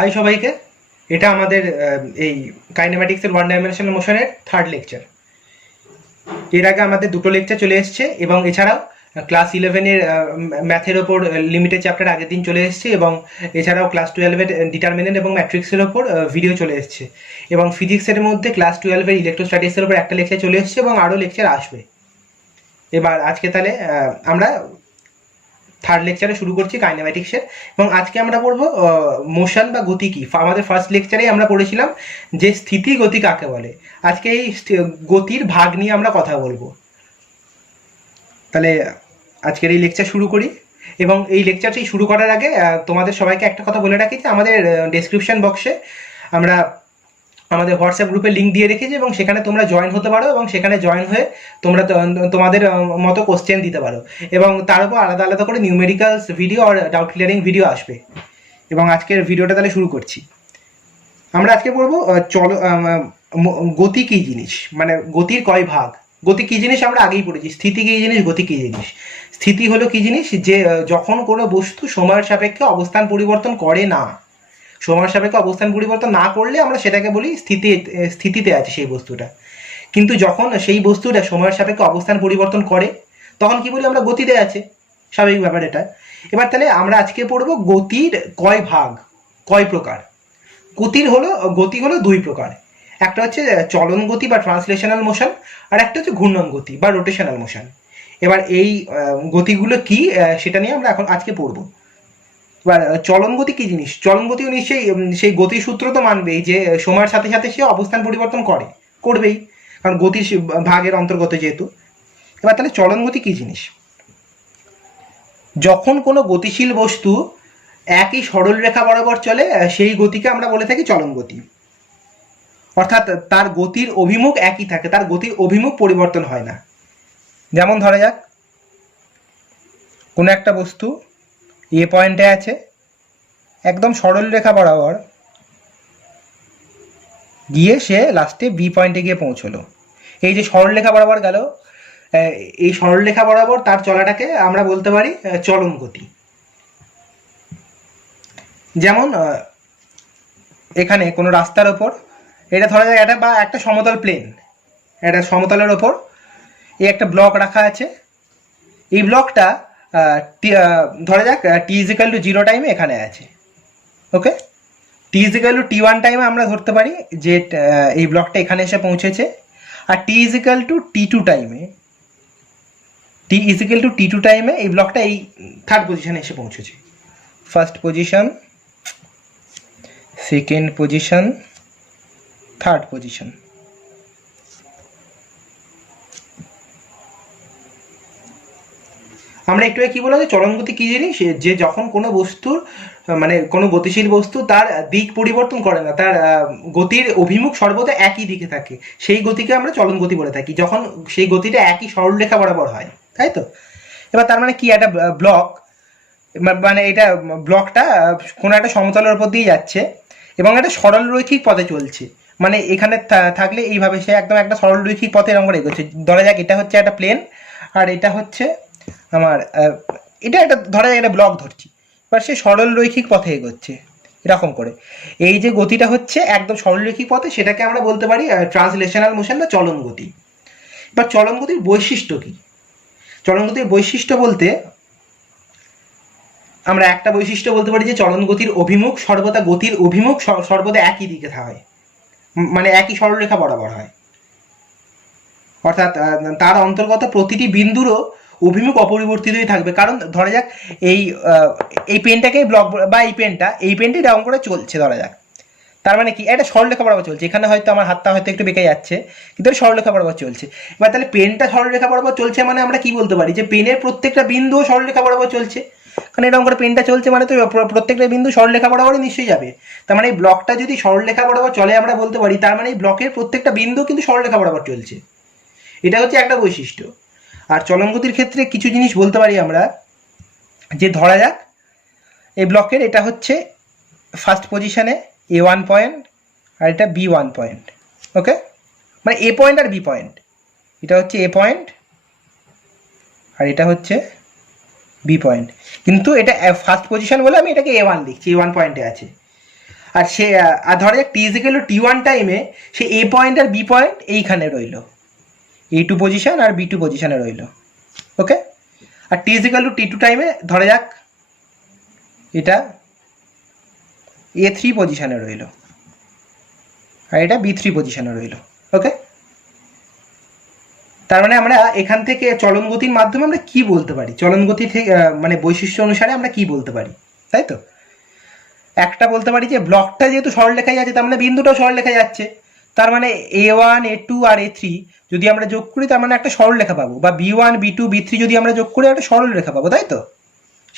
High সবাইকে। এটা আমাদের এই কাইনেম্যাটিক্সের ওয়ান ডাইমেনশনাল মোশনের থার্ড লেকচার। এর আগে আমাদের দুটো লেকচার চলে এসছে এবং এছাড়াও ক্লাস 11-এর ম্যাথের ওপর লিমিটেড চ্যাপ্টার আগের দিন চলে এসছে এবং এছাড়াও ক্লাস 12-এর ডিটারমিনেন্ট এবং ম্যাট্রিক্সের ওপর ভিডিও চলে এসছে এবং ফিজিক্সের মধ্যে ক্লাস 12-এর ইলেকট্রোস্ট্যাটিক্সের ওপর একটা লেকচার চলে এসছে এবং আরও লেকচার আসবে। এবার আজকে তাহলে আমরা থার্ড লেকচারে শুরু করছি কাইনেম্যাটিক্সের, এবং আজকে আমরা পড়বো মোশন বা গতি কি। আমাদের ফার্স্ট লেকচারেই আমরা পড়েছিলাম যে স্থিতি গতি কাকে বলে। আজকে এই গতির ভাগ নিয়ে আমরা কথা বলবো। তাহলে আজকের এই লেকচার শুরু করি। এবং এই লেকচারটি শুরু করার আগে তোমাদের সবাইকে একটা কথা বলে রাখি যে আমাদের ডেসক্রিপশন বক্সে আমরা আমাদের হোয়াটসঅ্যাপ গ্রুপে লিঙ্ক দিয়ে রেখেছি এবং সেখানে তোমরা জয়েন হতে পারো এবং সেখানে জয়েন হয়ে তোমরা তোমাদের মতো কোশ্চেন দিতে পারো এবং তার উপর আলাদা আলাদা করে নিউমেরিক্যালস ভিডিও আর ডাউট ক্লিয়ারিং ভিডিও আসবে। এবং আজকের ভিডিওটা তাহলে শুরু করছি। আমরা আজকে পড়বো গতি কী জিনিস, মানে গতির কয় ভাগ। গতি কী জিনিস আমরা আগেই পড়েছি। স্থিতি কী জিনিস, গতি কী জিনিস। স্থিতি হলো কী জিনিস, যে যখন কোনো বস্তু সময়ের সাপেক্ষে অবস্থান পরিবর্তন করে না, সময়ের সাপেক্ষে অবস্থান পরিবর্তন না করলে আমরা সেটাকে বলি স্থিতিতে আছে সেই বস্তুটা। কিন্তু যখন সেই বস্তুটা সময়ের সাপেক্ষে অবস্থান পরিবর্তন করে তখন কি বলি আমরা গতিতে আছে। স্বাভাবিক ব্যাপার এটা। এবার তাহলে আমরা আজকে পড়বো গতির কয় ভাগ, কয় প্রকার। গতি হলো দুই প্রকার। একটা হচ্ছে চলন গতি বা ট্রান্সলেশনাল মোশন, আর একটা হচ্ছে ঘূর্ণন গতি বা রোটেশনাল মোশন। এবার এই গতিগুলো কি সেটা নিয়ে আমরা এখন আজকে পড়বো। এবার চলন গতি কী জিনিস। চলন গতিও নিশ্চয়ই সেই গতির সূত্র তো মানবেই যে সময়ের সাথে সাথে সে অবস্থান পরিবর্তন করবেই, কারণ গতির ভাগের অন্তর্গত যেহেতু। এবার তাহলে চলন গতি কী জিনিস। যখন কোনো গতিশীল বস্তু একই সরল রেখা বরাবর চলে সেই গতিকে আমরা বলে থাকি চলন গতি। অর্থাৎ তার গতির অভিমুখ একই থাকে, তার গতির অভিমুখ পরিবর্তন হয় না। যেমন ধরা যাক কোনো একটা বস্তু এ পয়েন্টে আছে, একদম সরল রেখা বরাবর গিয়ে সে লাস্টে বি পয়েন্টে গিয়ে পৌঁছলো। এই যে সরল রেখা বরাবর গেল, এই সরল রেখা বরাবর তার চলাটাকে আমরা বলতে পারি চলন গতি। যেমন এখানে কোনো রাস্তার ওপর, এটা ধরা যায় একটা সমতল প্লেন, একটা সমতলের ওপর এই একটা ব্লক রাখা আছে। এই ব্লকটা ধরা যাক t=0 টাইমে এখানে আছে। ওকে, t=t1 টাইমে আমরা ধরতে পারি যে এই ব্লকটা এখানে এসে পৌঁছেছে, আর t=t2 টাইমে এই ব্লকটা এই থার্ড পজিশনে এসে পৌঁছেছে। First position, second position, third position. আমরা একটু কি বলা যায় চলন গতি কী জিনিস, যে যখন কোনো বস্তুর মানে কোনো গতিশীল বস্তু তার দিক পরিবর্তন করে না, তার গতির অভিমুখ সর্বদা একই দিকে থাকে, সেই গতিকে আমরা চলন গতি বলে থাকি, যখন সেই গতিটা একই সরলরেখা বরাবর হয়, তাই তো। এবার তার মানে কি, একটা ব্লক, মানে এটা ব্লকটা কোনো একটা সমতলের উপর দিয়ে যাচ্ছে এবং একটা সরল রৈখিক পথে চলছে। মানে এখানে থাকলে এইভাবে সে একদম একটা সরল রৈখিক পথে এরকম করে এগোচ্ছে। ধরা যাক এটা হচ্ছে একটা প্লেন আর এটা হচ্ছে আমার এটা একটা ধরা যায় একটা ব্লক ধরছি, এবার সে সরল রৈখিক পথে এগোচ্ছে এরকম করে। এই যে গতিটা হচ্ছে একদম সরল রৈখিক পথে, সেটাকে আমরা বলতে পারি ট্রান্সলেশনাল মোশন বা চলন গতি। এবার চলন গতির বৈশিষ্ট্য কি। চলন গতির বৈশিষ্ট্য বলতে আমরা একটা বৈশিষ্ট্য বলতে পারি যে চলন গতির অভিমুখ সর্বদা, গতির অভিমুখ সর্বদা একই দিকে হয়, মানে একই সরলরেখা বরাবর হয়। অর্থাৎ তার অন্তর্গত প্রতিটি বিন্দুরও অভিমুখ অপরিবর্তিতই থাকবে। কারণ ধরা যাক এই পেনটাকে ব্লক বা এই পেনটা ডাউন করে চলছে ধরা যাক, তার মানে কি একটা সরলরেখা বরাবর চলছে। এখানে হয়তো আমার হাতটা হয়তো একটু বেঁকে যাচ্ছে, কিন্তু সরলরেখা বরাবর চলছে। এবার তাহলে পেনটা সরলরেখা বরাবর চলছে মানে আমরা কি বলতে পারি যে পেনের প্রত্যেকটা বিন্দুও সরলরেখা বরাবর চলছে। কারণ এরকম করে পেনটা চলছে মানে তো প্রত্যেকটা বিন্দু সরলরেখা বরাবরই নিশ্চয়ই যাবে। তার মানে এই ব্লকটা যদি সরলরেখা বরাবর চলে আমরা বলতে পারি তার মানে এই ব্লকের প্রত্যেকটা বিন্দু কিন্তু সরলরেখা বরাবর চলছে। এটা হচ্ছে একটা বৈশিষ্ট্য। আর চলন গতির ক্ষেত্রে কিছু জিনিস বলতে পারি আমরা, যে ধরা যাক এই ব্লকের এটা হচ্ছে ফার্স্ট পজিশনে A1 পয়েন্ট আর এটা B1 পয়েন্ট। ওকে, মানে A পয়েন্ট আর B পয়েন্ট, এটা হচ্ছে A পয়েন্ট আর এটা হচ্ছে B পয়েন্ট, কিন্তু এটা ফার্স্ট পজিশন বলে আমি এটাকে A1 লিখছি, A1 পয়েন্টে আছে। আর সে আর ধরা যাক টি ইজিক্যাল টু T1 টাইমে সে এ পয়েন্ট আর বি পয়েন্ট এইখানে রইল, A2 পজিশন আর B2 পজিশনে রইল, ওকে। আর টি ইজিক্যাল টু T2 টাইমে ধরা যাক এটা A3 পজিশনে রইল আর এটা B3 পজিশনে রইল, ওকে। তার মানে আমরা এখান থেকে চলন গতির মাধ্যমে আমরা কি বলতে পারি, চলন গতি থেকে মানে বৈশিষ্ট্য অনুসারে আমরা কি বলতে পারি, তাই তো। একটা বলতে পারি যে ব্লকটা যেহেতু সরলরেখায় যাচ্ছে তার মানে বিন্দুটাও সরলরেখায় যাচ্ছে, তার মানে A1 A2 আর A3 যদি আমরা যোগ করি তার মানে একটা সরলরেখা পাবো, বা B1 B2 B3 যদি আমরা যোগ করি একটা সরলরেখা পাবো, তাই তো,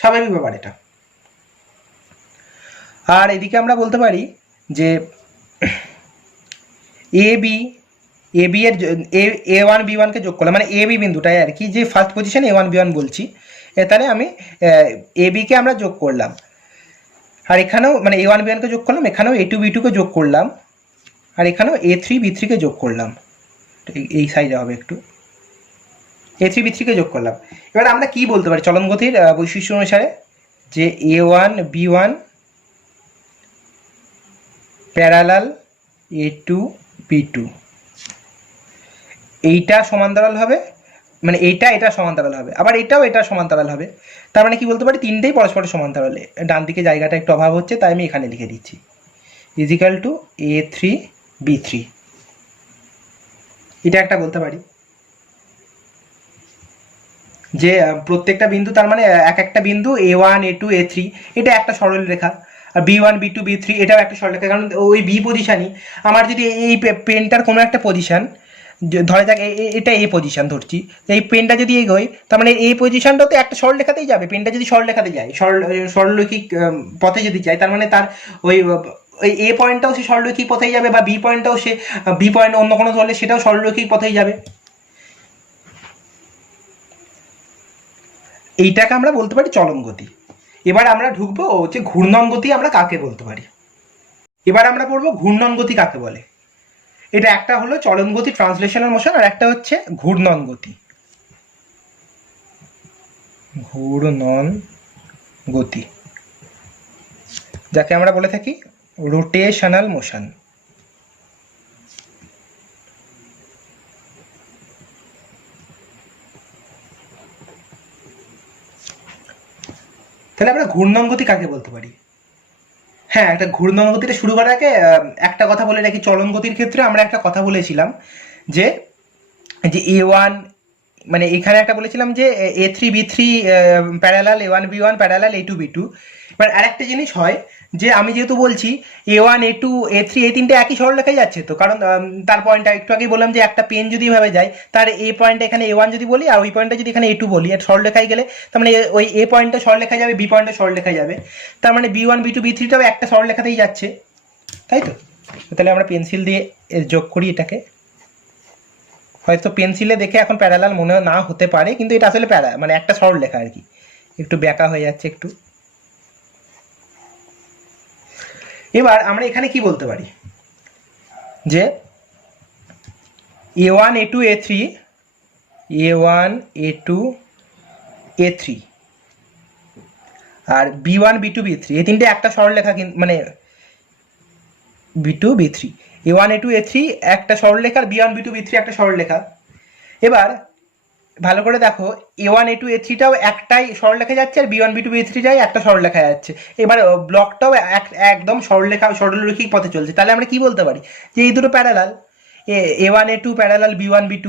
স্বাভাবিক ব্যাপার এটা। আর এদিকে আমরা বলতে পারি যে AB এর A1 B1 কে যোগ করলাম, মানে AB বিন্দুটাই আর কি, যে ফার্স্ট পজিশন A1 B1 বলছি, তাহলে আমি AB কে আমরা যোগ করলাম, আর এখানেও মানে A1 B1 কে যোগ করলাম, এখানেও A2 B2 কে যোগ করলাম, আর এখানেও A3 B3 কে যোগ করলাম, এই সাইডে হবে একটু, A3 B3 কে যোগ করলাম। এবার আমরা কি বলতে পারি চলন গতির বৈশিষ্ট্য অনুসারে, যে A1 B1 parallel A2 B2 এইটা সমান্তরাল হবে, মানে এটা সমান্তরাল হবে, আবার এটাও এটা সমান্তরাল হবে। তার মানে কি বলতে পারি, তিনটেই পরস্পরের সমান্তরাল। ডান দিকে জায়গাটা একটু অভাব হচ্ছে তাই আমি এখানে লিখে দিচ্ছি ইজিক্যাল টু A3 B3, এটা একটা বলতে পারি যে প্রত্যেকটা বিন্দু তার মানে এক একটা বিন্দু A1 A2 A3 এটা একটা সরল রেখা, আর B1 B2 B3 এটাও একটা সরল রেখা, কারণ ওই বি পজিশনই আমার যদি এই পেনটার কোনো একটা পজিশন ধরে যাক এটা এই পজিশন ধরছি, এই পেনটা যদি এগোয় তার মানে এই পজিশনটাতে একটা সরলরেখাতেই যাবে, পেনটা যদি সরলরেখাতে যায় সরলরৈখিক পথে যদি যায় তার মানে তার ওই ওই এ পয়েন্টটাও সে সরলরৈখিক পথেই যাবে, বা বি পয়েন্টটাও সে বি পয়েন্ট অন্য কোনো ধরলে সেটাও সরলরৈখিক পথেই যাবে। এইটাকে আমরা বলতে পারি চলন গতি। এবার আমরা ঢুকবো যে ঘূর্ণন গতি আমরা কাকে বলতে পারি। এবার আমরা পড়বো ঘূর্ণন গতি কাকে বলে। এটা একটা হলো চলন গতি ট্রান্সলেশনাল মোশন, আর একটা হচ্ছে ঘূর্ণন গতি। ঘূর্ণন গতি যাকে আমরা বলে থাকি রোটেশনাল মোশন। তাহলে আমরা ঘূর্ণন গতি কাকে বলতে পারি। হ্যাঁ, একটা ঘূর্ণন গতিটা শুরু করার আগে একটা কথা বলে রাখি, চলন গতির ক্ষেত্রে আমরা একটা কথা বলেছিলাম যে A1 মানে এখানে একটা বলেছিলাম যে A3 B3 parallel A1 B1 parallel A2 B2। এবার আরেকটা জিনিস হয় যে আমি যেহেতু বলছি A1 A2 A3 এই তিনটে একই সরলরেখায় যাচ্ছে, তো কারণ তার পয়েন্টটা একটু আগেই বললাম যে একটা পেন যদি এভাবে যায় তার এ পয়েন্টটা এখানে A1 যদি বলি আর ওই পয়েন্টটা যদি এখানে A2 বলি, আর সরলরেখায় গেলে তার মানে ওই এ পয়েন্টটা সরলরেখায় যাবে, বি পয়েন্টটা সরলরেখায় যাবে, তার মানে B1 B2 B3টাও একটা সরলরেখাতেই যাচ্ছে, তাই তো। তাহলে আমরা পেন্সিল দিয়ে যোগ করি এটাকে। হয়তো পেন্সিলে দেখে এখন প্যারালাল মনে না হতে পারে, কিন্তু এটা আসলে মানে একটা সরলরেখা আর কি, একটু ব্যাকা হয়ে যাচ্ছে একটু। এবার আমরা এখানে কি বলতে পারি যে A1 A2 A3 A1 A2 A3 আর B1 B2 B3 এই তিনটে একটা সরলরেখা, মানে B2 B3 A1 A2 A3 একটা সরলরেখা, আর B1 B2 B3 একটা সরলরেখা। এবার ভালো করে দেখো A1 A2 A3টাও একটাই সরলরেখায় যাচ্ছে, আর B1 B2 B3টাই একটা সরলরেখায় যাচ্ছে। এবার ব্লকটাও একদম সরলরৈখিক পথে চলছে। তাহলে আমরা কি বলতে পারি যে এই দুটো parallel, A1 A2 parallel B1 B2,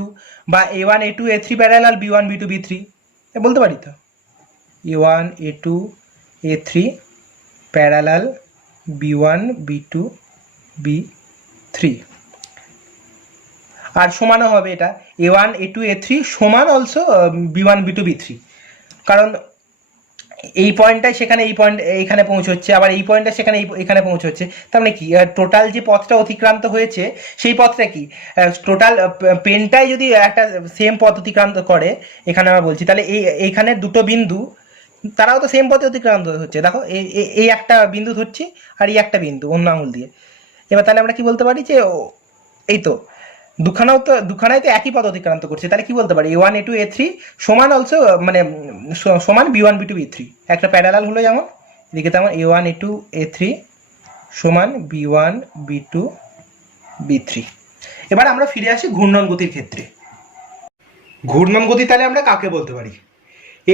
বা A1 A2 A3 parallel B1 B2 B3 বলতে পারি তো। A1 A2 A3 parallel B1 B2 B3, আর সমানও হবে এটা A1 A2 A3 সমান অলসো B1 B2 B3, কারণ এই পয়েন্টটাই সেখানে এই পয়েন্ট এইখানে পৌঁছচ্ছে, আবার এই পয়েন্টটা সেখানে এখানে পৌঁছচ্ছে। তার মানে কি টোটাল যে পথটা অতিক্রান্ত হয়েছে সেই পথটা কি, টোটাল পেনটাই যদি একটা সেম পথ অতিক্রান্ত করে এখানে আমরা বলছি, তাহলে এইখানে দুটো বিন্দু তারাও তো সেম পথে অতিক্রান্ত হচ্ছে। দেখো এই একটা বিন্দু ধরছি আর এই একটা বিন্দু অন্য আঙুল দিয়ে। এবার তাহলে আমরা কি বলতে পারি যে এই তো দুখানাই তো একই পথ অতিক্রান্ত করছে। তাহলে কি বলতে পারি A1 A2 A3 সমান অলসো মানে সমান B1 B2 B3, একটা প্যারালাল হলো যেমন এদিকে, তেমন A1 A2 A3 সমান B1 B2 B3। এবার আমরা ফিরে আসি ঘূর্ণন গতির ক্ষেত্রে। ঘূর্ণন গতি তাহলে আমরা কাকে বলতে পারি?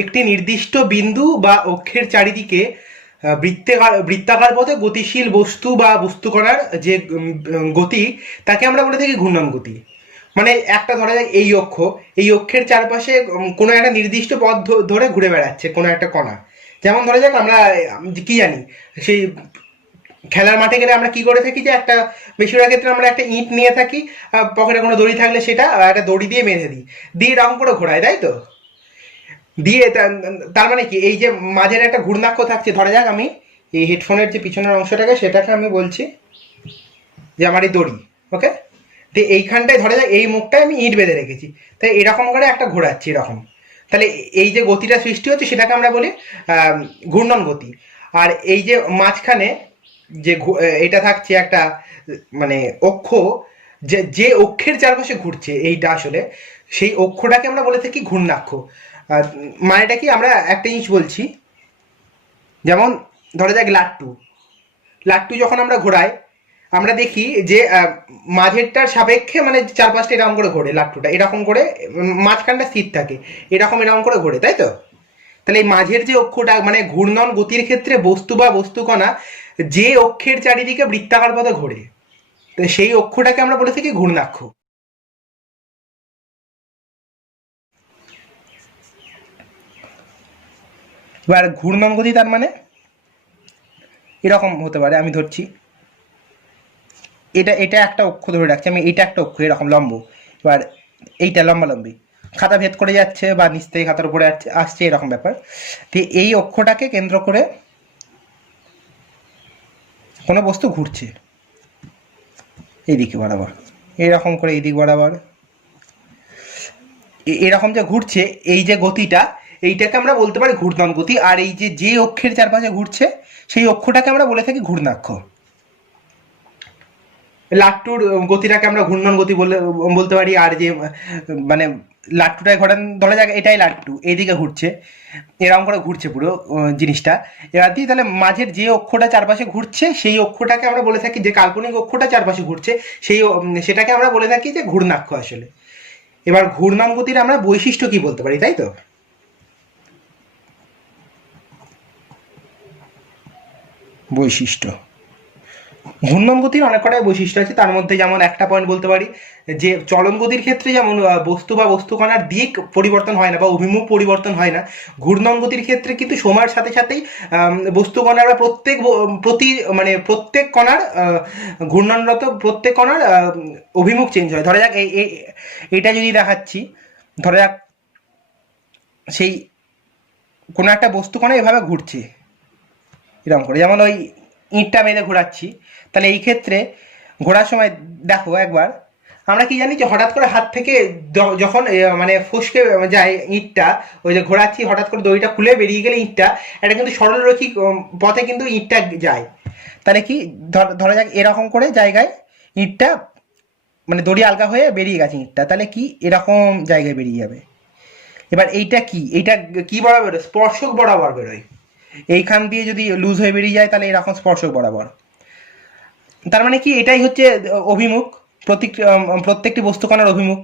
একটি নির্দিষ্ট বিন্দু বা অক্ষের চারিদিকে বৃত্তাকার পথে গতিশীল বস্তু বা বস্তুকণার যে গতি, তাকে আমরা বলে থাকি ঘূর্ণন গতি। মানে একটা ধরা যাক এই অক্ষ, এই অক্ষের চারপাশে কোনো একটা নির্দিষ্ট পথ ধরে ঘুরে বেড়াচ্ছে কোনো একটা কণা। যেমন ধরা যাক আমরা কি জানি, সেই খেলার মাঠে গেলে আমরা কি করে থাকি যে একটা বেশিরভাগ ক্ষেত্রে আমরা একটা ইঁট নিয়ে থাকি, পকেটে কোনো দড়ি থাকলে সেটা একটা দড়ি দিয়ে বেঁধে দিই, দিয়ে এরকম করে ঘোরায়, তাই তো? দিয়ে তার মানে কি, এই যে মাঝের একটা ঘূর্ণাক্ষ থাকছে, ধরা যাক আমি এই হেডফোনের যে পিছনের অংশটাকে সেটাকে আমি বলছি যে আমার এই দড়ি, ওকে? তো এইখানটায় ধরা যাক এই মুখটায় আমি ইঁট বেঁধে রেখেছি, তাই এরকম করে একটা ঘোরাচ্ছি এরকম। তাহলে এই যে গতিটা সৃষ্টি হচ্ছে সেটাকে আমরা বলি ঘূর্ণন গতি। আর এই যে মাঝখানে যে এটা থাকছে একটা মানে অক্ষ, যে যে অক্ষের চারপাশে ঘুরছে এইটা আসলে, সেই অক্ষটাকে আমরা বলে থাকি ঘূর্ণাক্ষ। মানেটা কি, আমরা একটা জিনিস বলছি, যেমন ধরা যাক লাট্টু, লাট্টু যখন আমরা ঘোরাই আমরা দেখি যে মাঝেরটার সাপেক্ষে মানে চারপাশটা এরকম করে ঘোরে, লাট্টুটা এরকম করে মাঝখানটা স্থির থাকে, এরকম এরকম করে ঘোরে, তাই তো? তাহলে এই মাঝের যে অক্ষটা মানে ঘূর্ণন গতির ক্ষেত্রে বস্তু বা বস্তুকণা যে অক্ষের চারিদিকে বৃত্তাকার পথে ঘোরে, তো সেই অক্ষটাকে আমরা বলে থাকি ঘূর্ণাক্ষ। এবার ঘূর্ণন গতি তার মানে এরকম হতে পারে, আমি ধরছি এটা এটা একটা অক্ষ ধরে রাখছি আমি, এটা একটা অক্ষ এরকম লম্ব, এবার এইটা লম্বালম্বি খাতা ভেদ করে যাচ্ছে বা নিচ থেকে খাতার উপরে আসছে এরকম ব্যাপার। তো এই অক্ষটাকে কেন্দ্র করে কোনো বস্তু ঘুরছে এইদিকে বরাবর, এরকম করে এইদিক বরাবর এরকম যে ঘুরছে, এই যে গতিটা, এইটাকে আমরা বলতে পারি ঘূর্ণন গতি। আর এই যে যে অক্ষের চারপাশে ঘুরছে সেই অক্ষটাকে আমরা বলে থাকি ঘূর্ণাক্ষ। লাট্টুর গতিটাকে আমরা ঘূর্ণন গতি বলতে পারি। আর যে মানে লাট্টুটায় ঘোরান, ধরা যাক এটাই লাট্টু, এইদিকে ঘুরছে এরকম করে ঘুরছে পুরো জিনিসটা, এবার দিয়ে তাহলে মাঝের যে অক্ষটা চারপাশে ঘুরছে সেই অক্ষটাকে আমরা বলে থাকি, যে কাল্পনিক অক্ষটা চারপাশে ঘুরছে সেই সেটাকে আমরা বলে থাকি যে ঘূর্ণাক্ষ আসলে। এবার ঘূর্ণন গতির আমরা বৈশিষ্ট্য কি বলতে পারি, তাই তো? বৈশিষ্ট্য, ঘূর্ণন গতির অনেক কটাই বৈশিষ্ট্য আছে, তার মধ্যে যেমন একটা পয়েন্ট বলতে পারি যে চলন গতির ক্ষেত্রে যেমন বস্তু বা বস্তুকণার দিক পরিবর্তন হয় না বা অভিমুখ পরিবর্তন হয় না, ঘূর্ণন গতির ক্ষেত্রে কিন্তু সময়ের সাথে সাথেই বস্তুকণার বা প্রত্যেক কণার ঘূর্ণনরত প্রত্যেক কণার অভিমুখ চেঞ্জ হয়। ধরা যাক এইটা যদি দেখাচ্ছি, ধরা যাক সেই কোনো একটা বস্তুকণা এভাবে ঘুরছে এরকম করে, যেমন ওই ইঁটটা বেঁধে ঘোরাচ্ছি, তাহলে এই ক্ষেত্রে ঘোরার সময় দেখো একবার আমরা কি জানি যে হঠাৎ করে হাত থেকে যখন মানে ফসকে যায় ইঁটটা, ওই যে ঘোরাচ্ছি হঠাৎ করে দড়িটা খুলে বেরিয়ে গেলে ইঁটটা, এটা কিন্তু সরলরৈখিক পথে কিন্তু ইঁটটা যায়। তাহলে কি, ধরা যাক এরকম করে জায়গায় ইঁটটা মানে দড়ি আলগা হয়ে বেরিয়ে গেছে ইঁটটা, তাহলে কি এরকম জায়গায় বেরিয়ে যাবে। এবার এইটা কি, এইটা কি বরাবর, স্পর্শক বরাবর বেরোয়, এইখান দিয়ে যদি লুজ হয়ে বেরিয়ে যায় তাহলে এরকম স্পর্শক বরাবর। তার মানে কি, এটাই হচ্ছে অভিমুখ, প্রত্যেকটি বস্তুকণার অভিমুখ।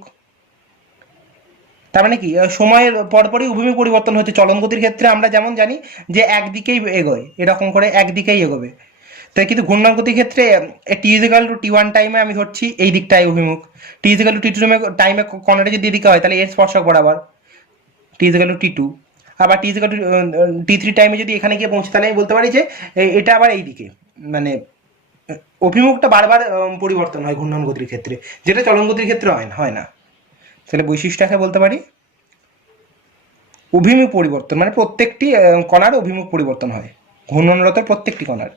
তার মানে কি, সময়ের পরপরই অভিমুখ পরিবর্তন হচ্ছে। চলন গতির ক্ষেত্রে আমরা যেমন জানি যে একদিকেই এগোয়, এরকম করে একদিকেই এগোবে, তাই কিন্তু ঘূর্ণন গতির ক্ষেত্রে T=T1 টাইমে আমি ধরছি এই দিকটায় অভিমুখ, T=T2 টাইমে কণাটা যদি এদিকে হয় তাহলে এর স্পর্শক বরাবর T=T2, আবার T=T3 টাইমে যদি এখানে গিয়ে পৌঁছে তাহলে আমি বলতে পারি যে এটা আবার এই দিকে, মানে অভিমুখটা বারবার পরিবর্তন হয় ঘূর্ণন গতির ক্ষেত্রে, যেটা চলন গতির ক্ষেত্রে হয় না। তাহলে বৈশিষ্ট্যকে বলতে পারি অভিমুখ পরিবর্তন, মানে প্রত্যেকটি কণার অভিমুখ পরিবর্তন হয়, ঘূর্ণনরত প্রত্যেকটি কণার।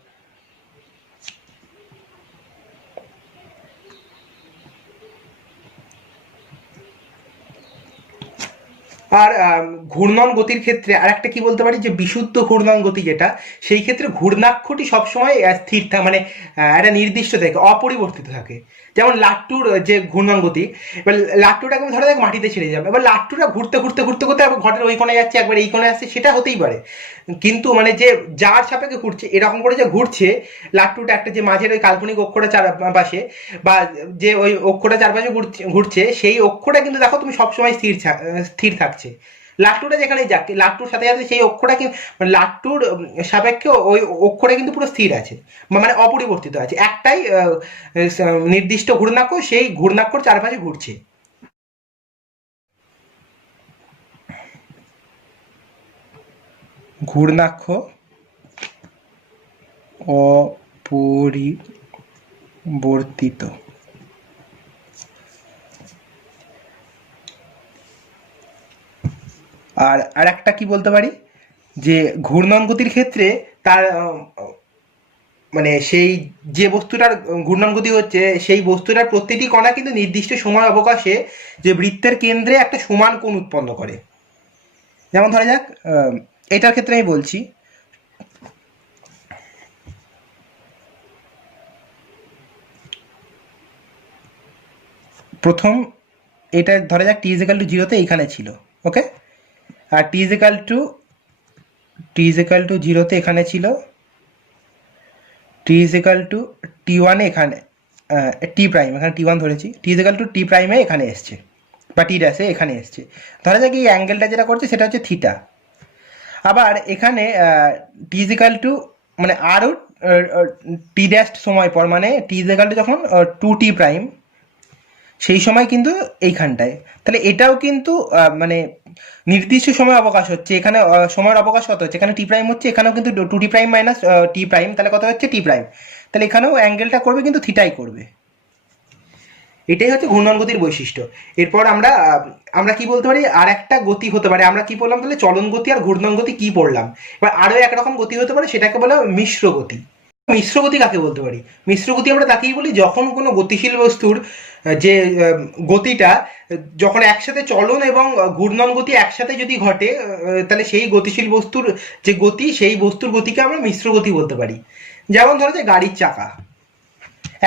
আর ঘূর্ণন গতির ক্ষেত্রে আর একটা কি বলতে পারি, যে বিশুদ্ধ ঘূর্ণন গতি যেটা, সেই ক্ষেত্রে ঘূর্ণাক্ষটি সবসময় স্থির থাকে, মানে একটা নির্দিষ্ট থাকে, অপরিবর্তিত থাকে। যেমন লাট্টুর যে ঘূর্ণন গতি, এবার লাট্টুটাকে ধরা যাক মাটিতে ছেড়ে যাবে, এবার লাট্টুটা ঘুরতে ঘুরতে ঘুরতে ঘুরতে একবার ঘটের ওই কোণে যাচ্ছে, একবার এই কোণে আসছে, সেটা হতেই পারে। কিন্তু মানে যে যার সাপেক্ষে ঘুরছে এরকম করে যে ঘুরছে লাট্টুটা একটা, যে মাঝের ওই কাল্পনিক অক্ষরের চারপাশে বা যে ওই অক্ষরের চারপাশে ঘুরছে সেই অক্ষরটা কিন্তু দেখো তুমি সবসময় স্থির থাকছে। লাট্টুটা যেখানে যাক, লাট্টুর সাথে সাথে সেই অক্ষরটা মানে লাট্টুর সাপেক্ষে ওই অক্ষরে কিন্তু পুরো স্থির আছে, মানে অপরিবর্তিত আছে। একটাই নির্দিষ্ট ঘূর্ণাক্ষ, সেই ঘূর্ণাক্ষর চারপাশে ঘুরছে। ঘূর্ণাক্ষ অপরিবর্তিত। আর একটা কি বলতে পারি, যে ঘূর্ণন গতির ক্ষেত্রে তার মানে সেই যে বস্তুটার ঘূর্ণন গতি হচ্ছে সেই বস্তুটার প্রতিটি কণা কিন্তু নির্দিষ্ট সময় অবকাশে যে বৃত্তের কেন্দ্রে একটা সমান কোণ উৎপন্ন করে। যেমন ধরা যাক এটার ক্ষেত্রে আমি বলছি, প্রথম এটা ধরা যাক টি ইজ ইকাল টু জিরোতে এইখানে ছিল, ওকে, আর টি ইজ ইকাল টু জিরোতে এখানে ছিল, টি ইজ ইকাল টু টি ওয়ানে এখানে টি প্রাইম, এখানে টি ওয়ান ধরেছি, টি ইজ ইকাল টু টি প্রাইমে এখানে এসছে বা টি ড্যাশে এখানে এসছে। ধরা যাক এই অ্যাঙ্গেলটা যেটা করছে সেটা হচ্ছে থিটা। আবার এখানে টি ইজ ইকাল টু মানে আরও টি ড্যাশ সময় পর, মানে টি ইজ ইকাল টু যখন টু টি প্রাইম, সেই সময় কিন্তু এইখানটায়, তাহলে এটাও কিন্তু মানে নির্দিষ্ট সময় অবকাশ হচ্ছে। এখানে সময়ের অবকাশ কত হচ্ছে, এখানে টি প্রাইম হচ্ছে, এখানেও কিন্তু টু টি প্রাইম মাইনাস টি প্রাইম, তাহলে কত হচ্ছে টি প্রাইম, তাহলে এখানেও অ্যাঙ্গেলটা করবে কিন্তু থিটাই করবে। এটাই হচ্ছে ঘূর্ণন গতির বৈশিষ্ট্য। এরপর আমরা আমরা কি বলতে পারি, আর একটা গতি হতে পারে, আমরা কি বললাম তাহলে চলন গতি আর ঘূর্ণন গতি কি পড়লাম। এবার আরও একরকম গতি হতে পারে, সেটাকে বলা মিশ্র গতি। মিশ্র গতি কাকে বলতে পারি, মিশ্র গতি আমরা তাকেই বলি যখন কোনো গতিশীল বস্তুর যে গতিটা যখন একসাথে চলন এবং ঘূর্ণন গতি একসাথে যদি ঘটে, তাহলে সেই গতিশীল বস্তুর যে গতি, সেই বস্তুর গতিকে আমরা মিশ্র গতি বলতে পারি। যেমন ধরো যে গাড়ির চাকা,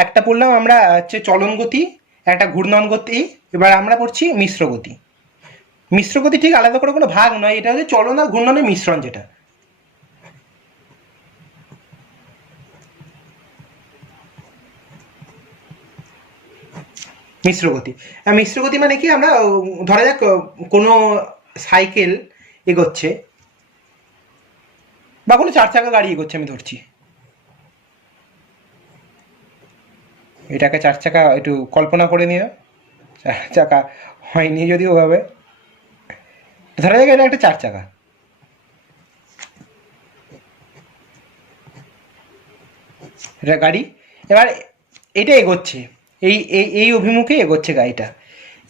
একটা পড়লাম আমরা হচ্ছে চলন গতি, একটা ঘূর্ণন গতি, এবার আমরা পড়ছি মিশ্র গতি। মিশ্র গতি ঠিক আলাদা করে কোনো ভাগ নয়, এটা হচ্ছে চলন আর ঘূর্ণনের মিশ্রণ যেটা। মিশ্র গতি, মিশ্র গতি মানে কি, আমরা ধরা যাক কোনো সাইকেল এগোচ্ছে বা কোনো চার চাকা গাড়ি এগোচ্ছে, আমি ধরছি এটাকে চার চাকা, একটু কল্পনা করে নিও, চার চাকা হয়নি যদি ওভাবে, ধরা যাক এটা একটা চার চাকা, এটা গাড়ি। এবার এটা এগোচ্ছে, এই এই এই অভিমুখে এগোচ্ছে গাড়িটা।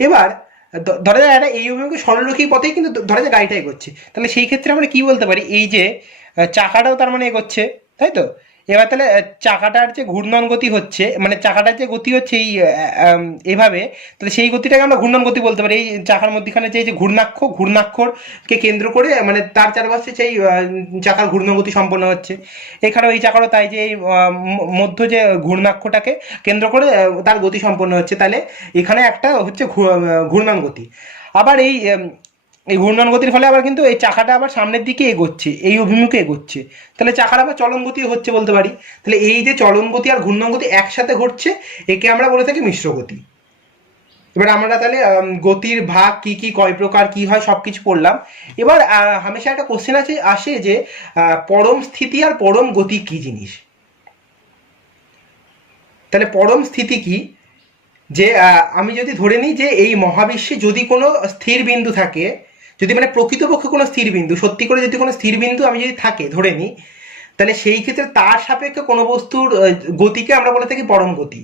এবার ধরা যায় এটা এই অভিমুখে সরলরেখী পথেই কিন্তু ধরা যায় গাড়িটা এগোচ্ছে, তাহলে সেই ক্ষেত্রে আমরা কি বলতে পারি, এই যে চাকাটাও তার মানে এগোচ্ছে, তাই তো। এবার তাহলে চাকাটার যে ঘূর্ণন গতি হচ্ছে, মানে চাকাটার যে গতি হচ্ছে এই এভাবে, তাহলে সেই গতিটাকে আমরা ঘূর্ণন গতি বলতে পারি। এই চাকার মধ্যখানে যে যে ঘূর্ণাক্ষরকে কেন্দ্র করে মানে তার চারপাশে সেই চাকার ঘূর্ণন গতি সম্পন্ন হচ্ছে। এখানেও এই চাকারও তাই, যে এই মধ্য যে ঘূর্ণাক্ষটাকে কেন্দ্র করে তার গতি সম্পন্ন হচ্ছে, তাহলে এখানে একটা হচ্ছে ঘূর্ণন গতি। আবার এই ঘূর্ণন গতির ফলে আবার কিন্তু এই চাকাটা আবার সামনের দিকে এগোচ্ছে, এই অভিমুখে এগোচ্ছে, তাহলে চাকার আবার চলন গতি হচ্ছে বলতে পারি। তাহলে এই যে চলন গতি আর ঘূর্ণন গতি একসাথে ঘটছে, একে আমরা বলে থাকি মিশ্র গতি। এবার আমরা তাহলে গতির ভাগ কি কি, কয় প্রকার, কি হয়, সব কিছু পড়লাম। এবার হামেশা একটা কোশ্চেন আসে যে পরম স্থিতি আর পরম গতি কি জিনিস। তাহলে পরম স্থিতি কি, যে আমি যদি ধরে নিই যে এই মহাবিশ্বে যদি কোনো স্থির বিন্দু থাকে, যদি মানে প্রকৃতপক্ষে কোনো স্থির বিন্দু, সত্যি করে যদি কোনো স্থির বিন্দু আমি যদি থাকে ধরে নিই, তাহলে সেই ক্ষেত্রে তার সাপেক্ষে কোনো বস্তুর গতিকে আমরা বলে থাকি পরম গতি,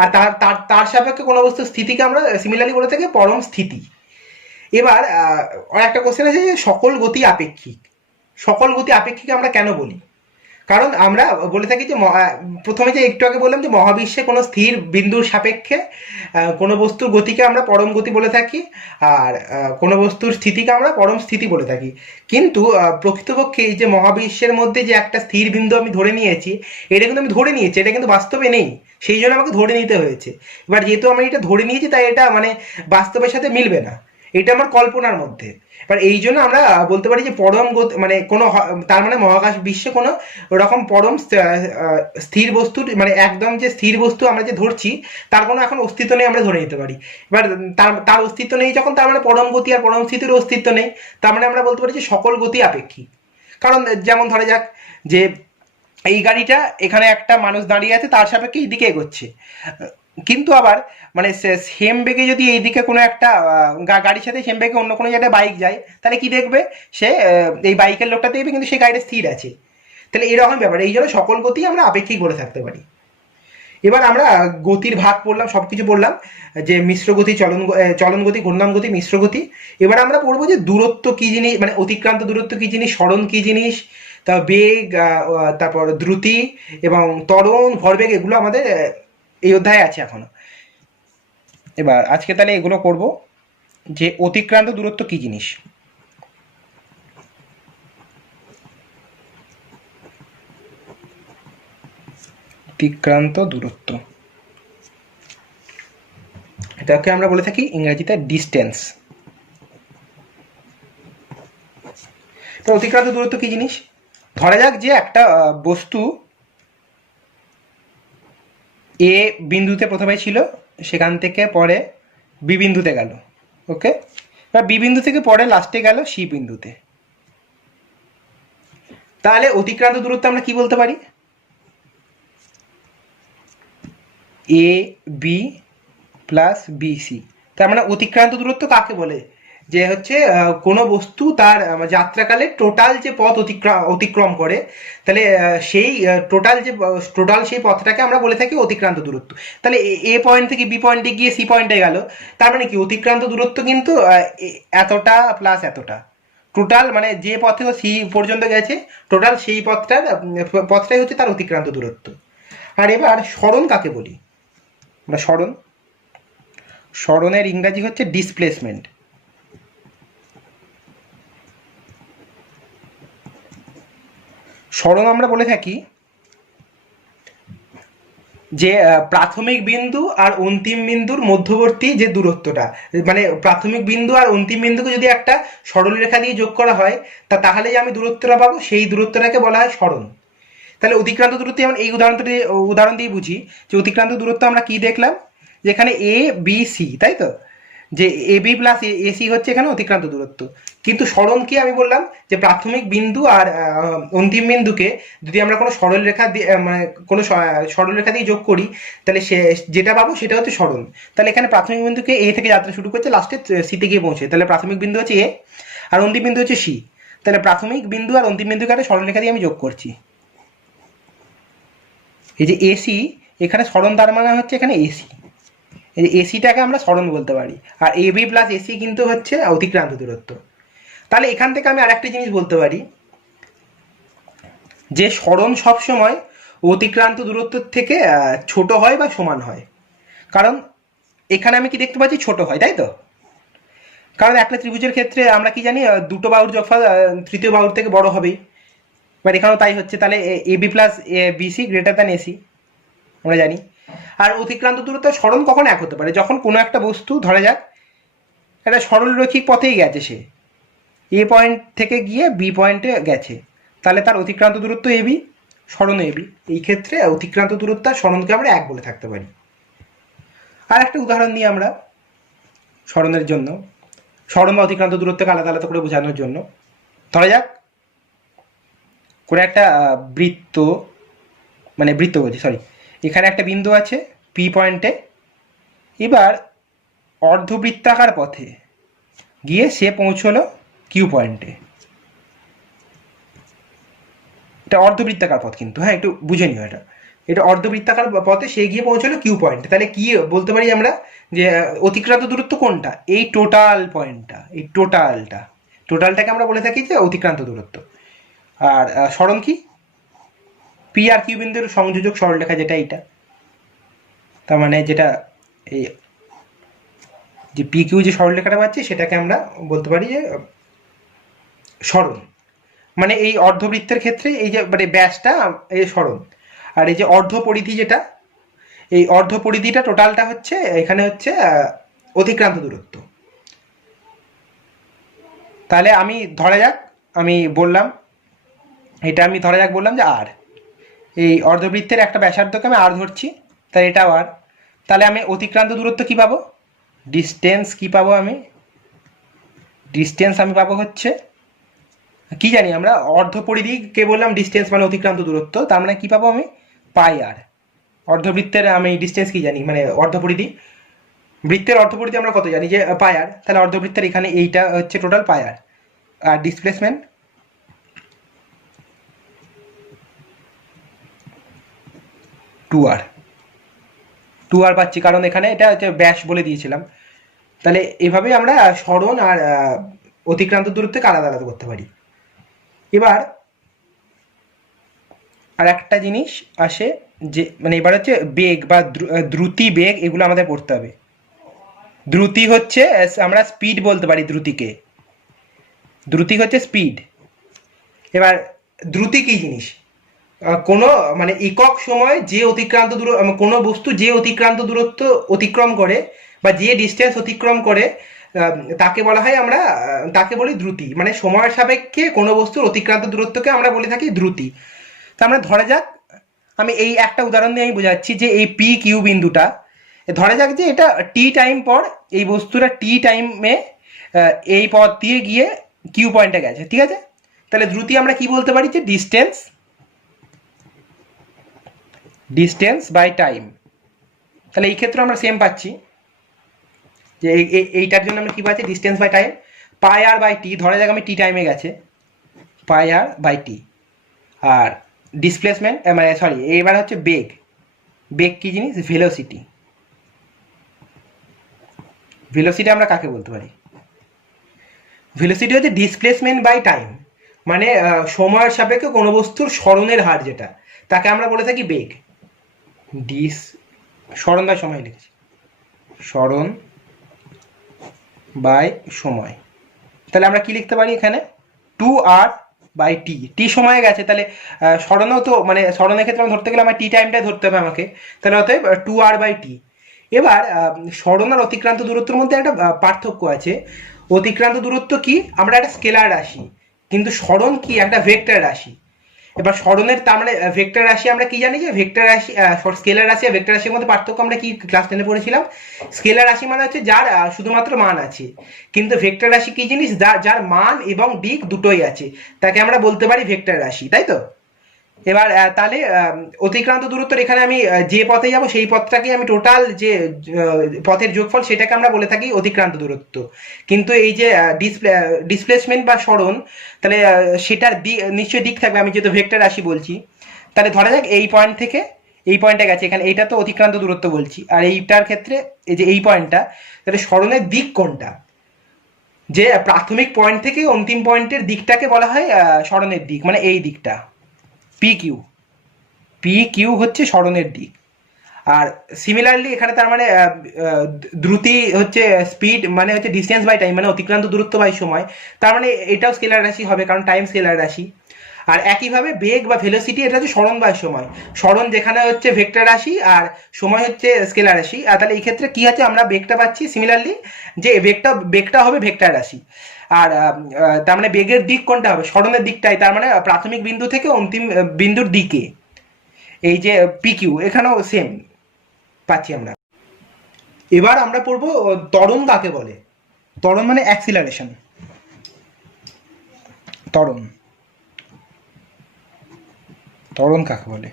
আর তার তার তার সাপেক্ষে কোনো বস্তুর স্থিতিকে আমরা সিমিলারলি বলে থাকি পরম স্থিতি। এবার একটা কোশ্চেন আছে যে সকল গতি আপেক্ষিক। সকল গতি আপেক্ষিক আমরা কেন বলি, কারণ আমরা বলে থাকি যে প্রথমে যে একটু আগে বললাম যে মহাবিশ্বে কোনো স্থির বিন্দুর সাপেক্ষে কোনো বস্তুর গতিকে আমরা পরম গতি বলে থাকি, আর কোনো বস্তুর স্থিতিকে আমরা পরম স্থিতি বলে থাকি। কিন্তু প্রকৃতপক্ষে এই যে মহাবিশ্বের মধ্যে যে একটা স্থির বিন্দু আমি ধরে নিয়েছি, এটা কিন্তু আমি ধরে নিয়েছি, এটা কিন্তু বাস্তবে নেই, সেই জন্য আমাকে ধরে নিতে হয়েছে। এবার যেহেতু আমি এটা ধরে নিয়েছি, তাই এটা মানে বাস্তবের সাথে মিলবে না, এটা আমার কল্পনার মধ্যে। এবার এই জন্য আমরা বলতে পারি যে পরম গতি মানে কোনো তার মানে মহাকাশ বিশ্বে কোনো ওরকম পরম স্থির বস্তুর মানে একদম যে স্থির বস্তু আমরা যে ধরছি তার কোনো এখন অস্তিত্ব নেই আমরা ধরে নিতে পারি। এবার তার তার অস্তিত্ব নেই যখন, তার মানে পরম গতি আর পরম স্থিতির অস্তিত্ব নেই, তার মানে আমরা বলতে পারি যে সকল গতি আপেক্ষিক। কারণ যেমন ধরা যাক যে এই গাড়িটা এখানে একটা মানুষ দাঁড়িয়ে আছে, তার সাপেক্ষে এইদিকে এগোচ্ছে, কিন্তু আবার মানে সেম বেগে যদি এইদিকে কোনো একটা গাড়ির সাথে সেম বেগে অন্য কোনো জায়গায় বাইক যায়, তাহলে কি দেখবে সে এই বাইকের লোকটা দেখবে কিন্তু সে গাড়িটা স্থির আছে। তাহলে এরকম ব্যাপার, এই জন্য সকল গতি আমরা আপেক্ষিক বলে থাকতে পারি। এবার আমরা গতির ভাগ পড়লাম, সব কিছু পড়লাম, যে মিশ্র গতি, চলন গতি, ঘূর্ণন গতি, মিশ্র গতি। এবার আমরা পড়বো যে দূরত্ব কি জিনিস, মানে অতিক্রান্ত দূরত্ব কি জিনিস, সরণ কি জিনিস, তারপর বেগ, তারপর দ্রুতি এবং ত্বরণ, ভরবেগ, এগুলো আমাদের এই অধ্যায়ে আছে এখনো। এবার আজকে তাহলে এগুলো করব, যে অতিক্রান্ত দূরত্ব কি জিনিস। অতিক্রান্ত দূরত্ব, এটাকে আমরা বলে থাকি ইংরেজিতে ডিস্টেন্স। তো অতিক্রান্ত দূরত্ব কি জিনিস? ধরা যাক যে একটা বস্তু এ বিন্দুতে প্রথমে ছিল, সেখান থেকে পরে বি বিন্দুতে গেল, ওকে, বা বি বিন্দু থেকে পরে লাস্টে গেল সি বিন্দুতে। তাহলে অতিক্রান্ত দূরত্ব আমরা কি বলতে পারি? এ বি প্লাস বি সি। তার মানে অতিক্রান্ত দূরত্ব কাকে বলে? যে হচ্ছে কোনো বস্তু তার যাত্রাকালে টোটাল যে পথ অতিক্রম করে, তাহলে সেই টোটাল সেই পথটাকে আমরা বলে থাকি অতিক্রান্ত দূরত্ব। তাহলে এ পয়েন্ট থেকে বি পয়েন্টে গিয়ে সি পয়েন্টে গেল, তার মানে কি অতিক্রান্ত দূরত্ব কিন্তু এতটা প্লাস এতটা, টোটাল মানে যে পথে ও সি পর্যন্ত গেছে টোটাল সেই পথটাই হচ্ছে তার অতিক্রান্ত দূরত্ব। আর এবার সরণ কাকে বলি? আমরা সরণের ইংরাজি হচ্ছে ডিসপ্লেসমেন্ট। সরণ আমরা বলে থাকি যে প্রাথমিক বিন্দু আর অন্তিম বিন্দুর মধ্যবর্তী যে দূরত্বটা, মানে প্রাথমিক বিন্দু আর অন্তিম বিন্দুকে যদি একটা সরলরেখা দিয়ে যোগ করা হয় তাহলে যে আমি দূরত্বটা পাবো সেই দূরত্বটাকে বলা হয় সরণ। তাহলে অতিক্রান্ত দূরত্ব যেমন এই উদাহরণ দিয়ে বুঝি, যে অতিক্রান্ত দূরত্ব আমরা কি দেখলাম, যেখানে এ বি সি, তাই তো, যে এ বি প্লাস এসি হচ্ছে এখানে অতিক্রান্ত দূরত্ব। কিন্তু সরণ কি আমি বললাম যে প্রাথমিক বিন্দু আর অন্তিম বিন্দুকে যদি আমরা কোনো সরল রেখা দিয়ে মানে কোনো সরল রেখা দিয়ে যোগ করি, তাহলে সে যেটা পাবো সেটা হচ্ছে সরণ। তাহলে এখানে প্রাথমিক বিন্দুকে এ থেকে যাত্রা শুরু করছে, লাস্টে সিতে গিয়ে পৌঁছে, তাহলে প্রাথমিক বিন্দু হচ্ছে এ আর অন্তিম বিন্দু হচ্ছে সি। তাহলে প্রাথমিক বিন্দু আর অন্তিম বিন্দুকে একটা সরল রেখা দিয়ে আমি যোগ করছি। এই যে এসি এখানে সরণ, তার মানে হচ্ছে এখানে এসি, এই যে এসিটাকে আমরা সরণ বলতে পারি। আর এ বি প্লাস এসি কিন্তু হচ্ছে অতিক্রান্ত দূরত্ব। তাহলে এখান থেকে আমি আরেকটা জিনিস বলতে পারি, যে সরণ সবসময় অতিক্রান্ত দূরত্বের থেকে ছোট হয় বা সমান হয়। কারণ এখানে আমি কি দেখতে পাচ্ছি, ছোট হয়, তাই তো। কারণ একটা ত্রিভুজের ক্ষেত্রে আমরা কি জানি, দুটো বাহুর যোগফল তৃতীয় বাহুর থেকে বড় হবেই। এবার এখানেও তাই হচ্ছে, তাহলে A B plus BC greater than AC আমরা জানি। আর অতিক্রান্ত দূরত্ব সরণ কখন এক হতে পারে? যখন কোনো একটা বস্তু ধরা যাক একটা সরলরৈখিক পথেই গেছে, সে এ পয়েন্ট থেকে গিয়ে বি পয়েন্টে গেছে, তাহলে তার অতিক্রান্ত দূরত্ব এবি, সরণ এবি। এই ক্ষেত্রে অতিক্রান্ত দূরত্ব আর সরণকে আমরা এক বলে থাকতে পারি। আর একটা উদাহরণ নিই আমরা সরণের জন্য, সরণ বা অতিক্রান্ত দূরত্বকে আলাদা আলাদা করে বোঝানোর জন্য। ধরা যাক কোনো একটা বৃত্ত, মানে বৃত্ত বলছি, সরি, এখানে একটা বিন্দু আছে পি পয়েন্টে। এবার অর্ধবৃত্তাকার পথে গিয়ে সে পৌঁছলো কিউ পয়েন্টে। এটা অর্ধবৃত্তাকার পথ কিন্তু, হ্যাঁ, একটু বুঝে নিও এটা। এটা অর্ধবৃত্তাকার পথে সে গিয়ে পৌঁছলো কিউ পয়েন্টে। তাহলে কি বলতে পারি আমরা, যে অতিক্রান্ত দূরত্ব কোনটা? এই টোটাল পয়েন্টটা, এই টোটালটাকে আমরা বলে থাকি যে অতিক্রান্ত দূরত্ব। আর সরণ কি? পি আর কিউ বিন্দুর সংযোজক সরলরেখা, যেটা এইটা, তার মানে যেটা এই যে পি কিউ যে সরলরেখাটা পাচ্ছি সেটাকে আমরা বলতে পারি যে সরণ। মানে এই অর্ধবৃত্তের ক্ষেত্রে এই যে মানে ব্যাসটা এই সরণ, আর এই যে অর্ধ পরিধি যেটা, এই অর্ধ পরিধিটা টোটালটা হচ্ছে এখানে হচ্ছে অতিক্রান্ত দূরত্ব। তাহলে আমি ধরা যাক আমি বললাম এটা আমি ধরা যাক বললাম যে আর, এই অর্ধবৃত্তের একটা ব্যাসার্ধকে আমি আর ধরছি, তাহলে এটাও আর। তাহলে আমি অতিক্রান্ত দূরত্ব কি পাবো, ডিস্টেন্স কি পাবো আমি, ডিস্টেন্স আমি পাবো হচ্ছে কি জানি আমরা, অর্ধপরিধিকে বললাম ডিস্টেন্স মানে অতিক্রান্ত দূরত্ব, তার মানে কি পাবো আমি, পাই আর। অর্ধবৃত্তের আমি ডিস্টেন্স কি জানি মানে অর্ধপরিধি, বৃত্তের অর্ধপরিধি আমরা কত জানি যে পাই আর, তাহলে অর্ধবৃত্তের এখানে এইটা হচ্ছে টোটাল পাই আর। আর ডিসপ্লেসমেন্ট টু আর পাচ্ছি, কারণ এখানে এটা হচ্ছে ব্যাস বলে দিয়েছিলাম। তাহলে এভাবেই আমরা সরণ আর অতিক্রান্ত দূরত্বকে আলাদা আলাদা করতে পারি। এবার আর একটা জিনিস আসে যে মানে এবার হচ্ছে বেগ বা দ্রুতি বেগ, এগুলো আমাদের পড়তে হবে। দ্রুতি হচ্ছে আমরা স্পিড বলতে পারি দ্রুতিকে, দ্রুতি হচ্ছে স্পিড। এবার দ্রুতি কি জিনিস, কোনো মানে একক সময় যে অতিক্রান্ত কোনো বস্তু যে অতিক্রান্ত দূরত্ব অতিক্রম করে বা যে ডিস্টেন্স অতিক্রম করে তাকে বলা হয় আমরা তাকে বলি দ্রুতি। মানে সময়ের সাপেক্ষে কোনো বস্তুর অতিক্রান্ত দূরত্বকে আমরা বলে থাকি দ্রুতি। তা আমরা ধরা যাক, আমি এই একটা উদাহরণ দিয়ে আমি বোঝাচ্ছি যে এই পি কিউ বিন্দুটা, ধরা যাক যে এটা টি টাইম পর এই বস্তুটা টি টাইমে এই পথ দিয়ে গিয়ে কিউ পয়েন্টে গেছে, ঠিক আছে। তাহলে দ্রুতি আমরা কি বলতে পারি যে ডিস্টেন্স বাই টাইম। তাহলে এই ক্ষেত্রে আমরা সেম পাচ্ছি যে এইটার জন্য আমরা কি পাচ্ছি, distance by time, pi R by T. ধরা যাক আমি টি টাইমে গেছে, পাই আর বাই টি। আর ডিসপ্লেসমেন্ট মানে সরি এবার হচ্ছে বেগ, বেগ কি জিনিস, ভেলোসিটি। ভেলোসিটি আমরা কাকে বলতে পারি, ভেলোসিটি হচ্ছে ডিসপ্লেসমেন্ট বাই টাইম, মানে সময়ের সাপেক্ষে কোনো বস্তুর সরণের হার যেটা, তাকে আমরা বলে থাকি বেগ। সরণ বাই সময় লিখেছি, সরণ বাই সময়। তাহলে আমরা কি লিখতে পারি এখানে, টু আর বাই টি, টি সময়ে গেছে, তাহলে সরণও তো মানে সরণের ক্ষেত্রে আমি ধরতে গেলে আমার টি টাইমটাই ধরতে হবে আমাকে, তাহলে অতএব টু আর বাই টি। এবার সরণ আর অতিক্রান্ত দূরত্বের মধ্যে একটা পার্থক্য আছে। অতিক্রান্ত দূরত্ব কি, আমরা একটা স্কেলার রাশি, কিন্তু সরণ কি একটা ভেক্টর রাশি। এবার সরণের তার মানে ভেক্টর রাশি আমরা কি জানি যে ভেক্টর রাশি, স্কেলার রাশি আর ভেক্টর রাশির মধ্যে পার্থক্য আমরা কি ক্লাস 10-এ পড়েছিলাম। স্কেলার রাশি মানে হচ্ছে যার শুধুমাত্র মান আছে, কিন্তু ভেক্টর রাশি কি জিনিস, যার মান এবং দিক দুটোই আছে, তাকে আমরা বলতে পারি ভেক্টর রাশি, তাই তো। এবার তাহলে অতিক্রান্ত দূরত্বের এখানে আমি যে পথে যাব সেই পথটাকে আমি টোটাল যে পথের যোগফল সেটাকে আমরা বলে থাকি অতিক্রান্ত দূরত্ব। কিন্তু এই যে ডিসপ্লেসমেন্ট বা সরণ, তাহলে সেটার নিশ্চয়ই দিক থাকবে, আমি যেহেতু ভেক্টর রাশি বলছি। তাহলে ধরা যাক এই পয়েন্ট থেকে এই পয়েন্টে গেছে, এখানে এইটা তো অতিক্রান্ত দূরত্ব বলছি, আর এইটার ক্ষেত্রে এই যে এই পয়েন্টটা, তাহলে সরণের দিক কোনটা, যে প্রাথমিক পয়েন্ট থেকে অন্তিম পয়েন্টের দিকটাকে বলা হয় সরণের দিক, মানে এই দিকটা পি কিউ হচ্ছে সরণের দিক। আর সিমিলারলি এখানে তার মানে দ্রুতি হচ্ছে স্পিড মানে হচ্ছে ডিস্টেন্স বাই টাইম, মানে অতিক্রান্ত দূরত্ব বাই সময়, তার মানে এটাও স্কেলার রাশি হবে কারণ টাইম স্কেলার রাশি। আর একইভাবে বেগ বা ভেলোসিটি এটা হচ্ছে সরণ বাই সময়, সরণ যেখানে হচ্ছে ভেক্টর রাশি আর সময় হচ্ছে স্কেলার রাশি। আর তাহলে এই ক্ষেত্রে কি আছে, আমরা বেগটা পাচ্ছি সিমিলারলি যে বেগটা হবে ভেক্টর রাশি। আর তার মানে বেগের দিক কোনটা হবে, সরণের দিকটাই, তার মানে প্রাথমিক বিন্দু থেকে অন্তিম বিন্দুর দিকে। এই যে পি কিউ এখানেও সেম পাচ্ছি আমরা। এবার আমরা পড়বো ত্বরণ কাকে বলে। ত্বরণ মানে অ্যাক্সিলারেশন, ত্বরণ, ত্বরণ কাকে বলে,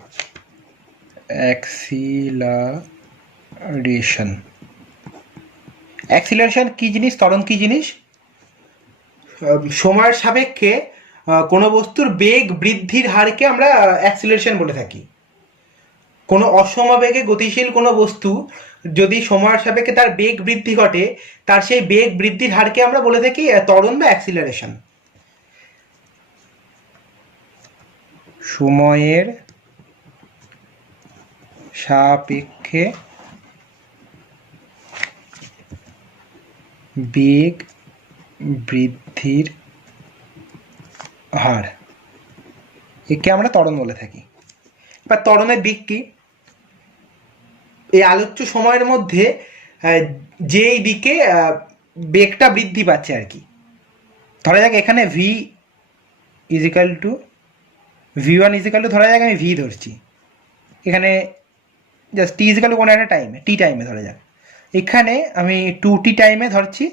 অ্যাক্সিলারেশন। অ্যাক্সিলারেশন কি জিনিস, ত্বরণ কি জিনিস, সময়ের সাপেক্ষে কোনো বস্তুর বেগ বৃদ্ধির হারকে আমরা অ্যাক্সিলারেশন বলে থাকি। কোনো অসমবেগে গতিশীল কোনো বস্তু যদি সময়ের সাপেক্ষে তার বেগ বৃদ্ধি ঘটে, তার সেই বেগ বৃদ্ধির হারকে আমরা বলে থাকি ত্বরণ বা অ্যাক্সিলারেশন। সময়ের সাপেক্ষে বেগ বৃদ্ধির হার, একে আমরা ত্বরণ বলে থাকি। এবার ত্বরণের দিক কি, এই আলোচ্য সময়ের মধ্যে যেই দিকে বেগটা বৃদ্ধি পাচ্ছে আর কি, ধরা যাক এখানে V equal to v1 equal to, ধরা যাক আমি ভি ধরছি, এখানে জাস্ট টি ইজিক্যাল টু কোনো একটা টাইমে, টি টাইমে ধরা যাক, এখানে আমি 2t টাইমে ধরছি,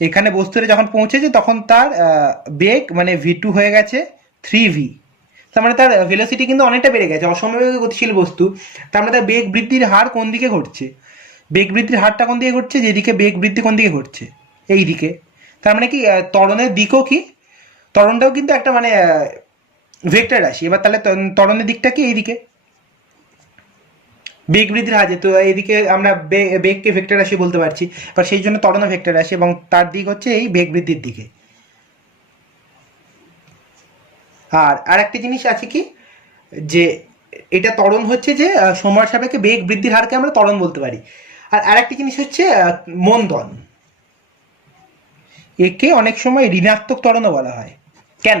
এখানে বস্তুটা যখন পৌঁছেছে তখন তার বেগ মানে v2 হয়ে গেছে 3v, তার মানে তার ভেলোসিটি কিন্তু অনেকটা বেড়ে গেছে, অসমবেগে গতিশীল বস্তু, তার মানে তার বেগ বৃদ্ধির হার কোন দিকে ঘটছে, বেগ বৃদ্ধির হারটা কোন দিকে ঘটছে, যেদিকে বেগ বৃদ্ধি কোন দিকে ঘটছে, এই দিকে, তার মানে কি ত্বরণের দিকও কি, ত্বরণটাও কিন্তু একটা মানে ভেক্টর রাশি, এবার তাহলে ত্বরণের দিকটা কি এইদিকে, বেগ বৃদ্ধির হার, তো এইদিকে আমরা বেগকে ভেক্টর রাশি বলতে পারছি, এবার সেই জন্য ত্বরণ ভেক্টর রাশি এবং তার দিক হচ্ছে এই বেগ বৃদ্ধির দিকে। আর একটা জিনিস আছে কি, যে এটা ত্বরণ হচ্ছে যে সময়ের সাপেক্ষে বেগ বৃদ্ধির হারকে আমরা ত্বরণ বলতে পারি। আর আরেকটি জিনিস হচ্ছে মন্দন, একে অনেক সময় ঋণাত্মক ত্বরণও বলা হয়। কেন?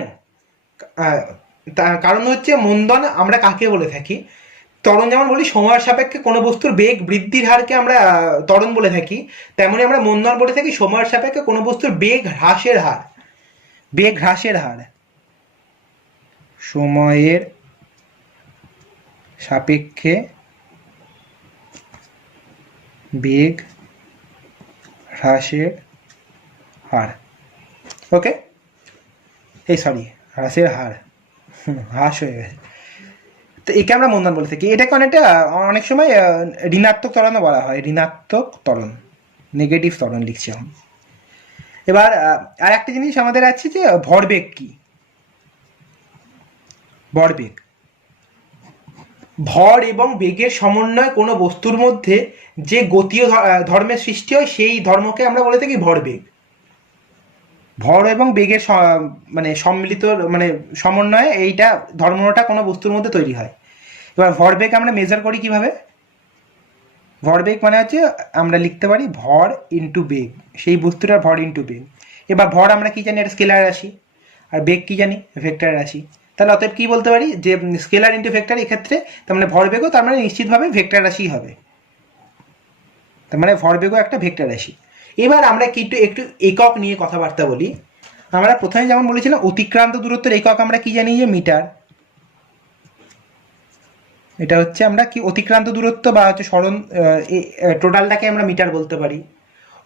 তার কারণ হচ্ছে মন্দন আমরা কাকে বলে থাকি, ত্বরণ যেমন বলি সময়ের সাপেক্ষে কোনো বস্তুর বেগ বৃদ্ধির হারকে আমরা ত্বরণ বলে থাকি, তেমনি আমরা মন্দন বলে থাকি সময়ের সাপেক্ষে কোনো বস্তুর বেগ হ্রাসের হার, বেগ হ্রাসের হার, সময়ের সাপেক্ষে বেগ হ্রাসের হার, ওকে, এই সরি হ্রাসের হার, হ্রাস হয়ে গেছে, তো একে আমরা মন্দন বলে থাকি। এটাকে অনেক সময় ঋণাত্মক ত্বরণও বলা হয়, ঋণাত্মক ত্বরণ, নেগেটিভ ত্বরণ লিখছি এখন। এবার আর একটা জিনিস আমাদের আছে যে ভরবেগ কি, ভরবেগ, ভর এবং বেগের সমন্বয়ে কোনো বস্তুর মধ্যে যে গতীয় ধর্মের সৃষ্টি হয় সেই ধর্মকে আমরা বলে থাকি ভরবেগ। ভর এবং বেগের মানে সম্মিলিত মানে সমন্বয়ে এইটা ধর্মটা কোনো বস্তুর মধ্যে তৈরি হয়। এবার ভরবেগ আমরা মেজার করি কিভাবে, ভরবেগ মানে হচ্ছে আমরা লিখতে পারি ভর ইন্টু বেগ, সেই বস্তুটার ভর ইন্টু বেগ। এবার ভর আমরা কি জানি, এটা স্কেলার রাশি, আর বেগ কি জানি, ভেক্টর রাশি। তাহলে অতএব কি বলতে পারি যে স্কেলার ইন্টু ভেক্টর, এক্ষেত্রে তার মানে ভরবেগও তার মানে নিশ্চিতভাবে ভেক্টর রাশি হবে, তার মানে ভরবেগও একটা ভেক্টর রাশি। এবার আমরা একটু একক নিয়ে কথাবার্তা বলি। আমরা প্রথমে যেমন বলেছিলাম অতিক্রান্ত দূরত্বের একক আমরা কি জানি যে মিটার, এটা হচ্ছে আমরা কি অতিক্রান্ত দূরত্ব বা হচ্ছে সরণ, টোটালটাকে আমরা মিটার বলতে পারি,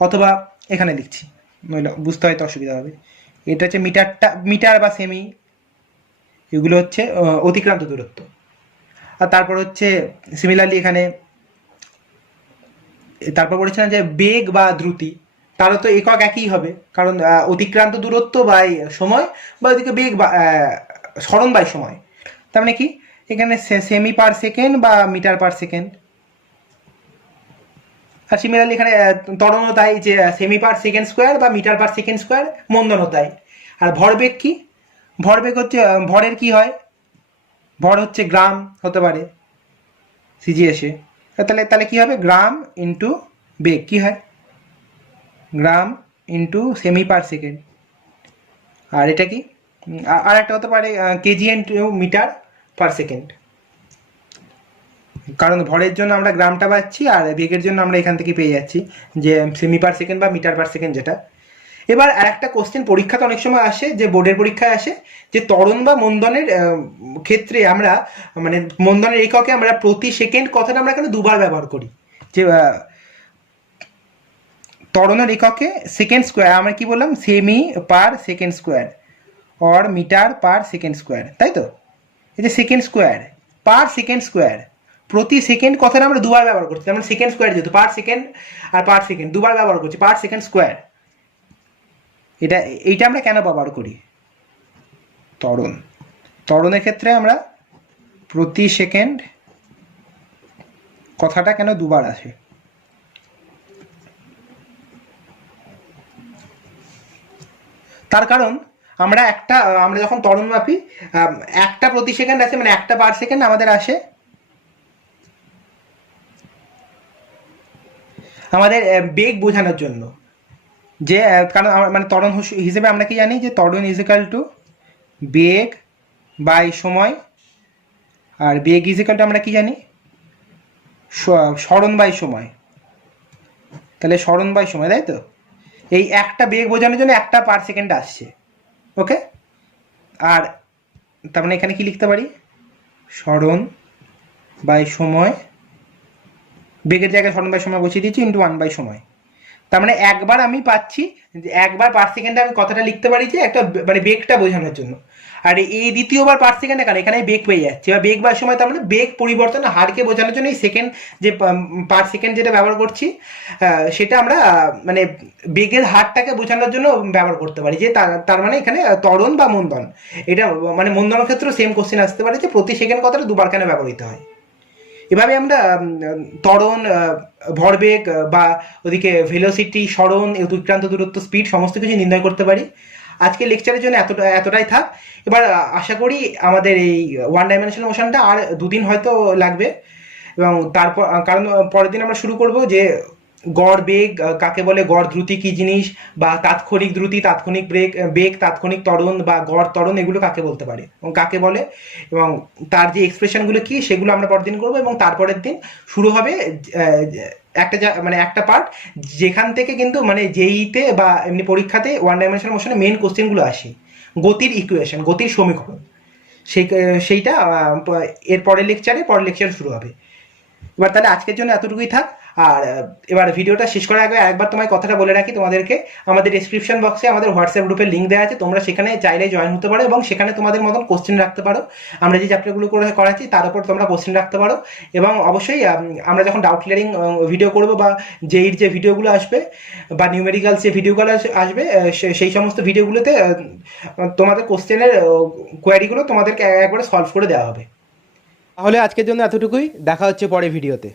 অথবা এখানে লিখছি নইলে বুঝতে হয়তো অসুবিধা হবে, এটা হচ্ছে মিটার বা সেমি, এগুলো হচ্ছে অতিক্রান্ত দূরত্ব। আর তারপর হচ্ছে সিমিলারলি এখানে তারপর বলেছিলাম যে বেগ বা দ্রুতি, তারও তো একক একই হবে, কারণ অতিক্রান্ত দূরত্ব বাই সময় বা ওইদিকে বেগ বা সরণ বাই সময়, তার মানে কি এখানে সেমি পার সেকেন্ড বা মিটার পার সেকেন্ড। আর সিমিলারলি এখানে ত্বরণও তাই, যে সেমি পার সেকেন্ড স্কোয়ার বা মিটার পার সেকেন্ড স্কোয়ার, মন্দনও তাই। আর ভরবেগ কি, ভরবেগ হচ্ছে ভরের কি হয়, ভর হচ্ছে গ্রাম হতে পারে সিজিএসে, তাহলে কি হবে গ্রাম ইন্টু বেগ কি হয়, গ্রাম ইন্টু সেমি পার সেকেন্ড। আর এটা কি আর একটা হতে পারে KG into metre per second, কারণ ভরের জন্য আমরা গ্রামটা পাচ্ছি আর বেগের জন্য আমরা এখান থেকে পেয়ে যাচ্ছি যে সেমি পার সেকেন্ড বা মিটার পার সেকেন্ড যেটা। এবার আর একটা কোশ্চেন পরীক্ষাতে অনেক সময় আসে, যে বোর্ডের পরীক্ষায় আসে, যে ত্বরণ বা মন্দনের ক্ষেত্রে আমরা মানে মন্দনের এককে আমরা প্রতি সেকেন্ড কথাটা আমরা এখানে দুবার ব্যবহার করি, যে ত্বরণের এককে সেকেন্ড স্কোয়ার, আমরা কি বললাম cm per second square or metre per second square, তাই তো, এই যে second square per second square, প্রতি সেকেন্ড কথাটা আমরা দুবার ব্যবহার করছি, আমরা সেকেন্ড স্কোয়ার যেহেতু পার সেকেন্ড আর পার সেকেন্ড দুবার ব্যবহার করছি, পার সেকেন্ড স্কোয়ার, এইটা আমরা কেন ব্যবহার করি, ত্বরণের ক্ষেত্রে আমরা প্রতি সেকেন্ড কথাটা কেন দুবার আসে, তার কারণ আমরা যখন ত্বরণ মাপি একটা প্রতি সেকেন্ড আসে, মানে একটা পার সেকেন্ড আমাদের আসে আমাদের বেগ বোঝানোর জন্য, যে কারণ মানে ত্বরণ হিসেবে আমরা কি জানি যে ত্বরণ ইজিক্যাল টু বেগ বাই সময়, আর বেগ ইজিক্যাল টু আমরা কি জানি সরণ বাই সময়, তাহলে সরণ বাই সময়, তাই তো, এই একটা বেগ বোঝানোর জন্য একটা পার সেকেন্ড আসছে, ওকে, আর তার মানে এখানে কি লিখতে পারি, স্মরণ বাই সময়, বেগের জায়গায় স্মরণ বাই সময় বসিয়ে দিচ্ছি, ইন্টু 1 বাই সময়। তার মানে একবার আমি পাচ্ছি, একবার পার সেকেন্ডে আমি কথাটা লিখতে পারি যে একটা মানে বেগটা বোঝানোর জন্য। আর এই দ্বিতীয়বার পার সেকেন্ডে কারণ এখানে বেগ পেয়ে যাচ্ছে, বা বেগ বা সময়, তার মানে বেগ পরিবর্তন হারকে বোঝানোর জন্য এই সেকেন্ড যে পার সেকেন্ড যেটা ব্যবহার করছি, সেটা আমরা মানে বেগের হারটাকে বোঝানোর জন্য ব্যবহার করতে পারি। যে তার মানে এখানে ত্বরণ বা মন্দন, এটা মানে মন্দনের ক্ষেত্রেও সেম কোশ্চেন আসতে পারে যে প্রতি সেকেন্ড কথাটা দুবার কেন ব্যবহৃত হয়। এভাবে আমরা ত্বরণ, ভরবেগ বা ওদিকে ভেলোসিটি, স্মরণ, অতিক্রান্ত দূরত্ব, স্পিড সমস্ত কিছু নির্ণয় করতে পারি। আজকের লেকচারের জন্য এতটাই থাক। এবার আশা করি আমাদের এই ওয়ান ডাইমেনশনাল মোশনটা আর দুদিন হয়তো লাগবে, এবং তারপর কারণ পরের দিন আমরা শুরু করব যে গড় বেগ কাকে বলে, গড় দ্রুতি কি জিনিস, বা তাৎক্ষণিক দ্রুতি, তাৎক্ষণিক বেগ, তাৎক্ষণিক ত্বরণ বা গড় ত্বরণ, এগুলো কাকে বলতে পারে এবং কাকে বলে, এবং তার যে এক্সপ্রেশনগুলো কি সেগুলো আমরা পরের দিন করবো। এবং তারপরের দিন শুরু হবে মানে একটা পার্ট যেখান থেকে কিন্তু মানে জেইতে বা এমনি পরীক্ষাতে ওয়ান ডাইমেনশনাল মোশনে মেন কোশ্চেনগুলো আসে, গতির ইকুয়েশন, গতির সমীকরণ। সেইটা এর পরের লেকচারে শুরু হবে। এবার তাহলে আজকের জন্য এতটুকুই থাক। আর এবার ভিডিওটা শেষ করার আগে একবার তোমায় কথাটা বলে রাখি তোমাদেরকে, আমাদের ডিসক্রিপশন বক্সে আমাদের হোয়াটসঅ্যাপ গ্রুপের লিঙ্ক দেওয়া আছে, তোমরা সেখানে চাইলে জয়েন হতে পারো এবং সেখানে তোমাদের মতন কোশ্চেন রাখতে পারো। আমরা যে চ্যাপ্টারগুলো করাচ্ছি তার উপর তোমরা কোশ্চেন রাখতে পারো। এবং অবশ্যই আমরা যখন ডাউট ক্লিয়ারিং ভিডিও করবো, বা যেই যে ভিডিওগুলো আসবে, বা নিউমেরিক্যালস যে ভিডিওগুলো আসবে, সেই সমস্ত ভিডিওগুলোতে তোমাদের কোশ্চেনের কোয়ারিগুলো তোমাদেরকে একবারে সলভ করে দেওয়া হবে। তাহলে আজকের জন্য এতটুকুই, দেখা হচ্ছে পরে ভিডিওতে।